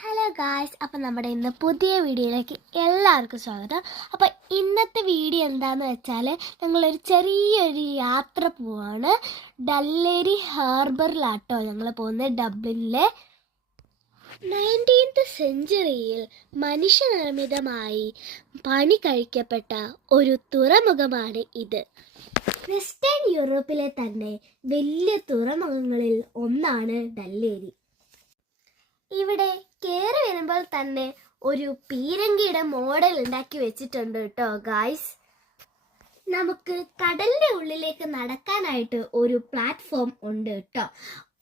Hello guys, അപ്പം നമ്മുടെ ഇന്ന് പുതിയ വീഡിയോയിലേക്ക് എല്ലാവർക്കും സ്വാഗതം. അപ്പം ഇന്നത്തെ വീഡിയോ എന്താണെന്ന് വെച്ചാൽ ഞങ്ങളൊരു ചെറിയൊരു യാത്ര പോവാണ്. ഡല്ലേരി ഹാർബറിലാട്ടോ ഞങ്ങൾ പോകുന്നത്. ഡബ്ലിനിലെ 19th സെഞ്ച്വറിയിൽ മനുഷ്യനിർമ്മിതമായി പണി കഴിക്കപ്പെട്ട ഒരു തുറമുഖമാണ് ഇത്. വെസ്റ്റേൺ യൂറോപ്പിലെ തന്നെ വലിയ തുറമുഖങ്ങളിൽ ഒന്നാണ് ഡല്ലേരി. ഇവിടെ കയറി വരുമ്പോൾ തന്നെ ഒരു പീരങ്കിയുടെ മോഡൽ ഉണ്ടാക്കി വെച്ചിട്ടുണ്ട് കേട്ടോ ഗായ്സ്. നമുക്ക് കടലിന്റെ ഉള്ളിലേക്ക് നടക്കാനായിട്ട് ഒരു പ്ലാറ്റ്ഫോം ഉണ്ട് കേട്ടോ.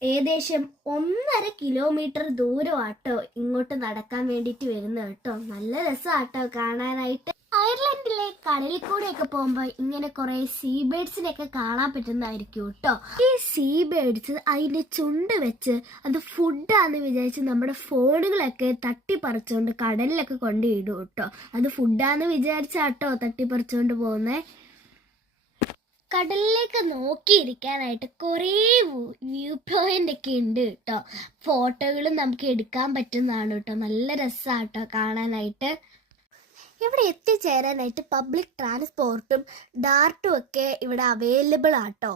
ഏകദേശം 1.5 കിലോമീറ്റർ ദൂരമാട്ടോ ഇങ്ങോട്ട് നടക്കാൻ വേണ്ടിയിട്ട് വരുന്നത് കേട്ടോ. നല്ല രസമാട്ടോ കാണാനായിട്ട്. അയർലൻഡിലെ കടലിൽ കൂടെയൊക്കെ പോകുമ്പോൾ ഇങ്ങനെ കുറെ സീ ബേഡ്സിനെയൊക്കെ കാണാൻ പറ്റുന്നതായിരിക്കും കേട്ടോ. ഈ സീ ബേഡ്സ് അതിന്റെ ചുണ്ട് വെച്ച് അത് ഫുഡാന്ന് വിചാരിച്ച് നമ്മുടെ ഫോണുകളൊക്കെ തട്ടിപ്പറിച്ചുകൊണ്ട് കടലിലൊക്കെ കൊണ്ടിടും കേട്ടോ. അത് ഫുഡാന്ന് വിചാരിച്ചാട്ടോ തട്ടിപ്പറിച്ചുകൊണ്ട് പോകുന്നേ. കടലിലേക്ക് നോക്കിയിരിക്കാനായിട്ട് കുറേ വ്യൂ പോയിന്റ് ഒക്കെ ഉണ്ട് കേട്ടോ. ഫോട്ടോകളും നമുക്ക് എടുക്കാൻ പറ്റുന്നതാണ് കേട്ടോ. നല്ല രസമാട്ടോ കാണാനായിട്ട്. ഇവിടെ എത്തിച്ചേരാനായിട്ട് പബ്ലിക് ട്രാൻസ്പോർട്ടും ഡാർട്ടും ഒക്കെ ഇവിടെ അവൈലബിൾ ആട്ടോ.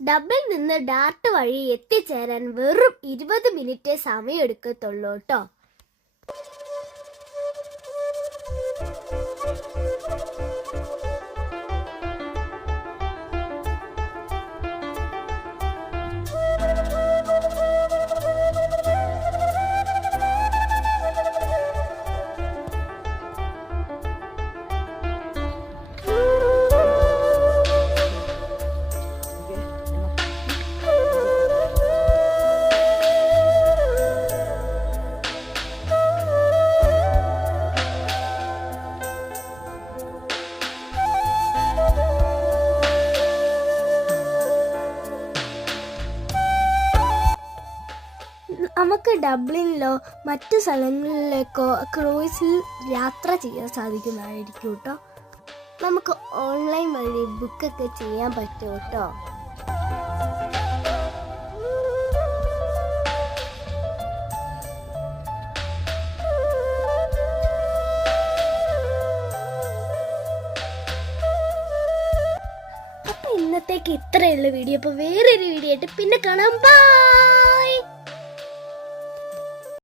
ഡബ്ലിൽ നിന്ന് ഡാർട്ട് വഴി എത്തിച്ചേരാൻ വെറും 20 മിനിറ്റേ സമയം എടുക്കത്തുള്ളൂ കേട്ടോ. നമുക്ക് ഡബ്ലിനിലോ മറ്റു സ്ഥലങ്ങളിലേക്കോ ക്രൂസിൽ യാത്ര ചെയ്യാൻ സാധിക്കുന്നതായിരിക്കും കേട്ടോ. നമുക്ക് ഓൺലൈൻ വഴി ബുക്കൊക്കെ ചെയ്യാൻ പറ്റും കേട്ടോ. അപ്പം ഇന്നത്തേക്ക് ഇത്രയുള്ള വീഡിയോ. അപ്പോൾ വേറൊരു വീഡിയോ ആയിട്ട് പിന്നെ കാണാം. ബൈ.